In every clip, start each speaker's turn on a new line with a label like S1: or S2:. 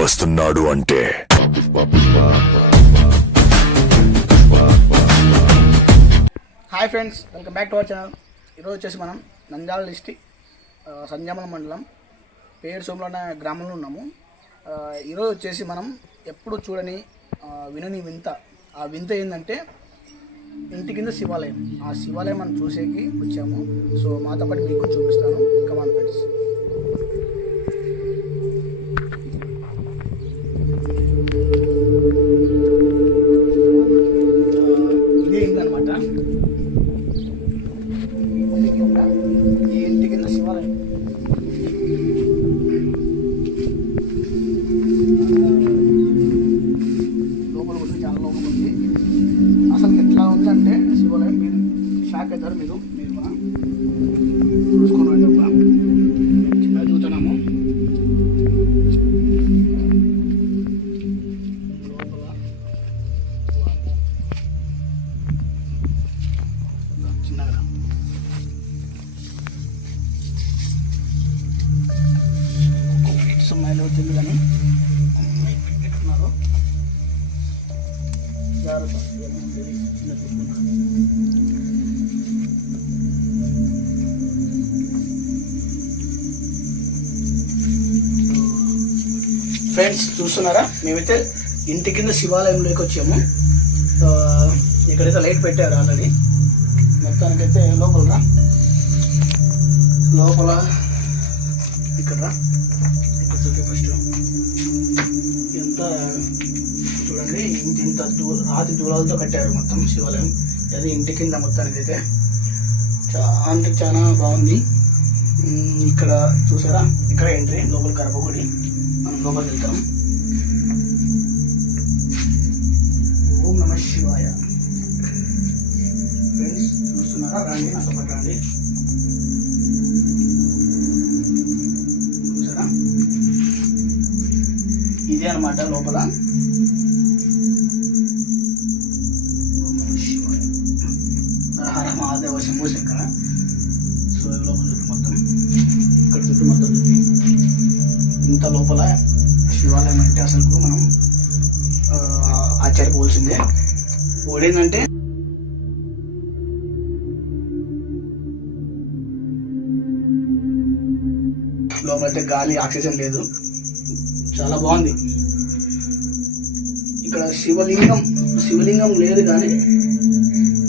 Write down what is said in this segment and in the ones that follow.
S1: వస్తున్నాడు అంటే.
S2: Hi friends welcome back to our channel ఈరోజు వచ్చేసి మనం నంద్యాల డిస్టిక్ సంధ్యామల సంజామల మండలం పేరు సోమలో గ్రామంలో ఉన్నాము. ఈరోజు వచ్చేసి మనం ఎప్పుడు చూడని వినని వింత. ఆ వింత ఏంటంటే ఇంటి కింద శివాలయం. ఆ శివాలయం మనం చూసేకి వచ్చాము. సో మాతో పాటు మీకు చూపిస్తాను. కమాన్ ఫ్రెండ్స్ లైట్స్ వచ్చింది కానీ జాగ్రత్త. చిన్న ఫ్రెండ్స్ చూస్తున్నారా? మేమైతే ఇంటి కింద శివాలయంలోకి వచ్చాము. ఇక్కడైతే లైట్ పెట్టారు ఆల్రెడీ. మొత్తానికైతే లోపల లోపల ఇక్కడ రా. ఫస్ట్ ఎంత చూడండి ఇంత ఇంత దూ రాతి దూరాలతో కట్టారు మొత్తం శివాలయం. అది ఇంటి కింద మొత్తానికైతే. చాలా అంటే చాలా బాగుంది. ఇక్కడ చూసారా? ఇక్కడ ఎంట్రీ లోపల గర్భగుడి. మనం లోపలికి వెళ్తాం. ఓం నమ శివాయ. ఫ్రెండ్స్ చూస్తున్నారా? రండి నాతో పాటు అనమాట లోపల. హర మహాదేవ శంభు శంకర. సో లోపల చుట్టూ మొత్తం. ఇక్కడ చుట్టూ మొత్తం ఇంత లోపల శివాలయం అంటే అసలు మనం ఆశ్చర్యపోవాల్సిందే. ఓడేందంటే ఏంటంటే లోపలైతే గాలి ఆక్సిజన్ లేదు. చాలా బాగుంది. ఇక్కడ శివలింగం శివలింగం లేదు కానీ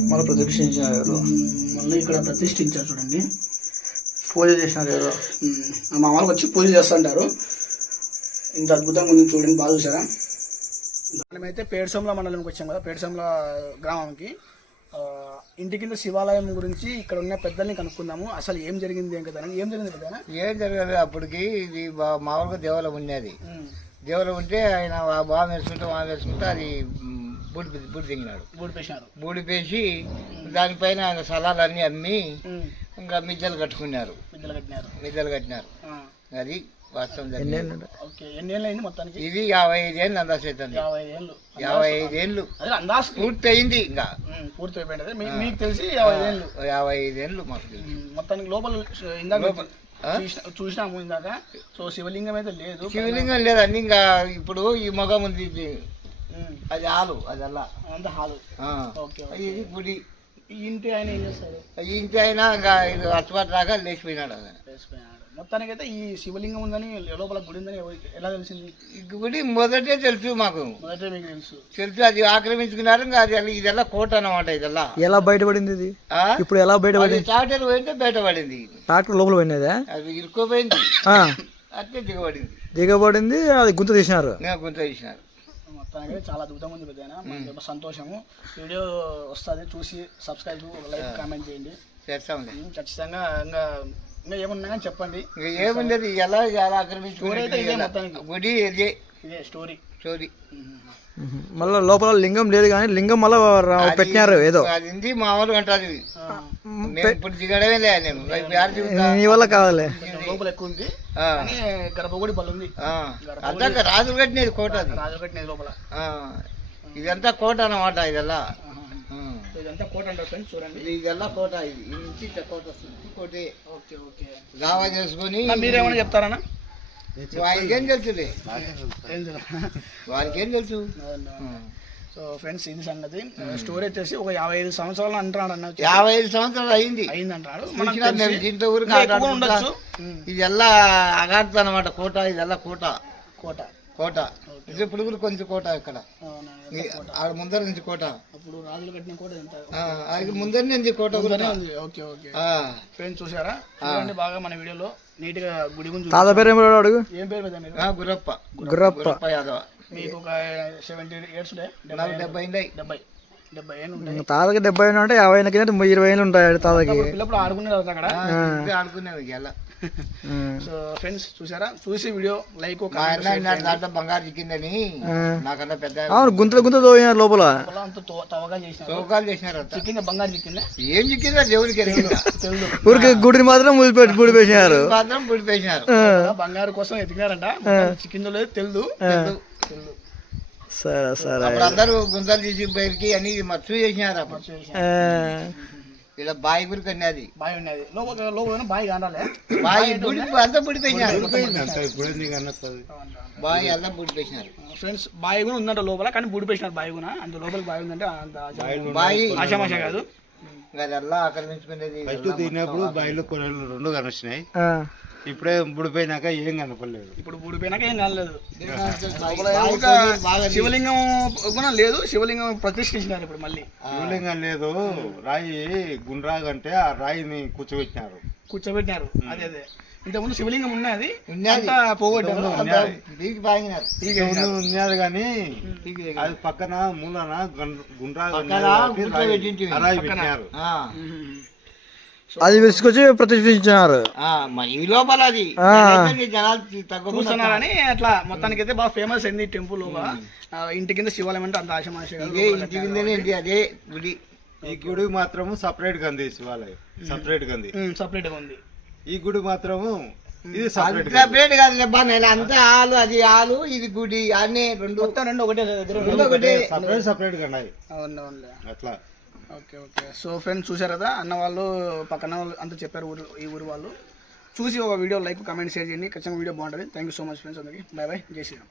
S3: మళ్ళీ
S2: ఉమ్, మళ్ళీ ఇక్కడ ప్రతిష్ఠించారు చూడండి.
S3: పూజ చేసినారు
S2: మా మామూలుగా వచ్చి పూజ చేస్తుంటారు. ఇంత అద్భుతంగా ఉంది చూడండి బాగా చూసారా? మనమైతే పేడ్సంల మండలంకి వచ్చాం కదా పేడ్సంల గ్రామంకి. ఆ, ఇంటి కింద శివాలయం గురించి ఇక్కడ ఉన్న పెద్దల్ని కనుక్కుందాము. అసలు ఏం జరిగింది ఏం కదా ఏం జరిగింది పెద్దనా
S4: ఏం జరగదు అప్పటికి ఇది మామూలుగా దేవాలయం ఉండేది. దేవాలయం ఉంటే ఆయన ఆ బాగా వేసుకుంటే బాగా వేసుకుంటే అది బూడి బూడి దిగినాడు
S2: బూడిపేసినారు
S4: బూడి పేసి దానిపైన ఆయన స్థలాలన్నీ అమ్మి ఇంకా మిద్దెలు కట్టుకున్నారు.
S2: పెద్దలు కట్టినారు.
S4: మిద్దెలు కట్టినారు. అది వాస్తవం జరిగింది.
S2: ఓకే ఎన్ని ఏళ్ళు అయింది మొత్తానికి?
S4: ఇది యాభై ఐదేళ్ళు అందాస్ అవుతుంది
S2: యాభై ఏళ్ళు
S4: యాభై ఐదేళ్ళు.
S2: అదే అందాస్
S4: పూర్తి అయింది ఇంకా
S2: పూర్తి అయిపోయింది మీకు తెలిసి యాభై ఏళ్ళు
S4: యాభై ఐదేళ్ళు మాకు
S2: మొత్తానికి లోపల ఇందాక చూసినాము ఇందాక. సో శివలింగం అయితే లేదు.
S4: శివలింగం లేదండి. ఇంకా ఇప్పుడు ఈ మగం ఉంది. అది ఆలు అది అలా
S2: అంతా హాలు.
S4: ఆ.
S2: ఓకే.
S4: ఇది గుడి.
S2: ఇంటి ఆయన ఏం చేస్తారు
S4: ఇంటి అయినా ఇంకా ఇది హాస్పిటల్ రాక లేచిపోయినాడు ఆయన.
S2: వేసిపోయినాడు మొత్తానికి అయితే ఈ శివలింగం ఉందని లోపల గుడి ఉందని ఎలా తెలిసింది?
S4: ఈ గుడి మొదటే తెలుసు మాకు.
S2: మొదట మీకు తెలుసు.
S4: తెలుసు అది ఆక్రమించుకున్నారు ఇంకా అది ఇదెల్లా కోట అన్నమాట ఇదెల్లా.
S3: ఎలా బయటపడింది ఇది? ఇప్పుడు ఎలా
S4: అది
S3: బయటపడింది
S4: ట్రాక్టర్ పోయింటే బయటపడింది.
S3: ట్రాక్టర్ లోపల పోయినదా?
S4: అది ఇరుక్కుపోయింది.
S3: ఆ,
S4: అట్లే దిగబడింది.
S3: దిగబడింది అది గుంత తీసినారు.
S4: గుంత తీసినారు.
S2: మొత్తానికి చాలా అద్భుతంగా ఉంది పెద్దయినా. మనకి సంతోషము. వీడియో వస్తుంది చూసి సబ్స్క్రైబ్ ఒక లైక్ కామెంట్ చేయండి.
S4: చేస్తా ఉంది
S2: ఉమ్, ఖచ్చితంగా ఇంకా ఇంకా ఏమున్నా కానీ చెప్పండి.
S4: ఇంకా ఏముండదు ఎలా ఎలా
S2: మొత్తానికి.
S4: గుడి ఇదే
S2: ఇదే స్టోరీ.
S4: చోరీ
S3: మళ్ళీ లోపల లింగం లేదు కానీ లింగం మళ్ళీ పెట్టినారు ఏదో.
S4: అది మామూలుగా అంటారు ఇప్పుడు దిగడమే లే నేను?
S3: నీ వల్ల కాదులే.
S2: లోపల ఎక్కువ ఉంది. గర్భగుడి బలు ఉంది.
S4: అదాక రాజులు కట్టినది కోట అది.
S2: రాజు కట్టినది లోపల.
S4: ఆ, ఇదంతా కోట అన్నమాట ఇదల్లా.
S2: ఇదంతా కోట అంటారు ఫ్రెండ్స్ చూడండి.
S4: ఇది ఇదల్లా కోట ఇది. నుంచి ఇట్లా కోట వస్తుంది. కోటే.
S2: Okay okay.
S4: దావా చేసుకొని
S2: మీరేమైనా చెప్తారన్నా
S4: వానికేం తెలుసులే? వారికేం తెలుసు?
S2: సో ఫ్రెండ్స్ ఇది సంగతి. స్టోరీ వచ్చేసి ఒక యాభై ఐదు సంవత్సరాలు అంటున్నాడు అన్న
S4: యాభై ఐదు సంవత్సరాలు అయింది.
S2: అయింది అంటాడు మనకి
S4: దీంతో ఊరికి
S2: ఇది
S4: ఎలా అగాడుతుంది అనమాట కోట ఇది ఎలా కోట?
S2: కోట.
S4: కోట. ఇది పులుగురు కొంచెం కోట ఇక్కడ. ఆడ ముందర నుంచి కోట.
S2: అప్పుడు రాజులు కట్టిన కోట
S4: అది ముందర నుంచి కోట
S2: ఓకే ఓకే. ఫ్రెండ్స్ చూసారా బాగా మన వీడియోలో. గుడి గురించి
S3: తాత పేరు ఏం అడుగు?
S2: ఏం పేరు పెద్ద మీరు
S4: ఆ, గురప్ప.
S3: గుర్రప్ప
S4: గురప్ప యాదవ.
S2: మీకు ఒక సెవెంటీ ఇయర్స్
S4: నాకు డెబ్బై
S2: డెబ్బై డెబ్బై. ఏళ్ళు ఉంటాయి
S3: తాతకి డెబ్బై ఏళ్ళు అంటే యాభై ఏళ్ళ కింద ఇరవై ఏళ్ళు ఉంటాయి తాతకి.
S2: పిల్లప్పుడు ఆడుకునేది అక్కడ.
S4: ఆ, ఇప్పుడే ఆడుకునేవి ఎలా.
S2: సో ఫ్రెండ్స్ చూసారా? చూసి వీడియో లైక్
S4: దాంట్లో బంగారు చిక్కిందని. నాకన్నా పెద్ద
S3: అవును గుంతలు గుంత తోయినారు లోపల.
S2: పొలం అంతా తో- తవ్వగా చేసినారు.
S4: చౌకాలు చేసినారు
S2: చిక్కింద బంగారు చిక్కిందా?
S4: ఏం చిక్కిందో?
S2: తెలుగు
S3: ఊరికి గుడిని మాత్రం ముడిపెట్టి ముడిపేసినారు
S4: మాత్రం పుడిపేసినారు
S2: బంగారు కోసం మొత్తం చిక్కిందో లేదు తెలుదు.
S3: సరే సరే.
S4: అప్పుడు అందరూ గుంతలు తీసి బయటికి అని మచ్చు చేసినారు అప్పుడు. ఇలా బాయి గురికి అన్నది
S2: బావి ఉన్నది. లోపల లోపల బావి కానాలే.
S4: బాయి గుడి అంతా పుడిపేసినారు బాయి అంతా పుడిపేసినారు
S2: ఫ్రెండ్స్ బావి కూడా ఉందంట లోపల కానీ బూడిపేసినారు బావి కూడా. అంత లోపలికి బావి ఉందంటే అంత
S4: బాయి
S2: ఆషామాష కాదు.
S4: అదల్లా ఆక్రమించుకునేది ఇదల్లా
S1: తిన్నప్పుడు బయలు కొనలు రెండు కనిపిస్తున్నాయి
S3: ఆ.
S1: ఇప్పుడే ముడిపోయినాక ఏం కనపడలేదు.
S2: ఇప్పుడు బూడిపోయినాక ఏం కాలేదు
S4: బాగా
S2: శివలింగం కూడా లేదు శివలింగం ప్రతిష్ఠించినారు ఇప్పుడు మళ్ళీ.
S1: శివలింగం లేదు రాయి గుండ్రాగంటే ఆ రాయిని కూర్చోబెట్టినారు.
S2: కూర్చోబెట్టినారు అదే అదే. ఇంతకుముందు శివలింగం ఉన్నది పోగొట్టారు.
S1: ఉన్నది. కానీ అది పక్కన మూలన గుండ్రాగా రాయి- పెట్టినారు.
S3: అది విసుకొచ్చి ప్రతిష్ఠించినారు.
S4: ఆ, మ- ఈ లోపల అది జనాలు
S2: చూస్తున్నారని అట్లా మొత్తానికి అయితే బాగా ఫేమస్ అయింది టెంపుల్ ఇంటి కింద శివాలయం అంటే అంత ఆశమాష
S4: ఇదే ఇంటి కిందనే అదే గుడి.
S1: ఈ గుడి మాత్రము సపరేట్గా ఉంది శివాలయం. సపరేట్గా ఉంది.
S2: సపరేట్గా ఉంది.
S1: ఈ గుడి మాత్రము ఇది సపరేట్.
S4: సపరేట్ కాదు లేబ్బా నేను అంతా ఆలు అది ఆలు ఇది గుడి అన్నీ రెండు
S2: మొత్తం రెండు ఒకటే
S4: రెండు ఒకటే.
S1: సపరేట్ సపరేట్గా ఉన్నాయి.
S2: అవును
S1: అట్లా.
S2: Okay okay. సో ఫ్రెండ్స్ చూసారు కదా? అన్న వాళ్ళు పక్కన వాళ్ళు అంతా చెప్పారు ఊరు ఈ ఊరు వాళ్ళు. చూసి ఒక వీడియో లైక్ కమెంట్ షేర్ చేయండి. ఖచ్చితంగా వీడియో బాగుంటుంది. Thank you so much friends అందరికీ. బాయ్ బాయ్ జై శ్రీరామ్.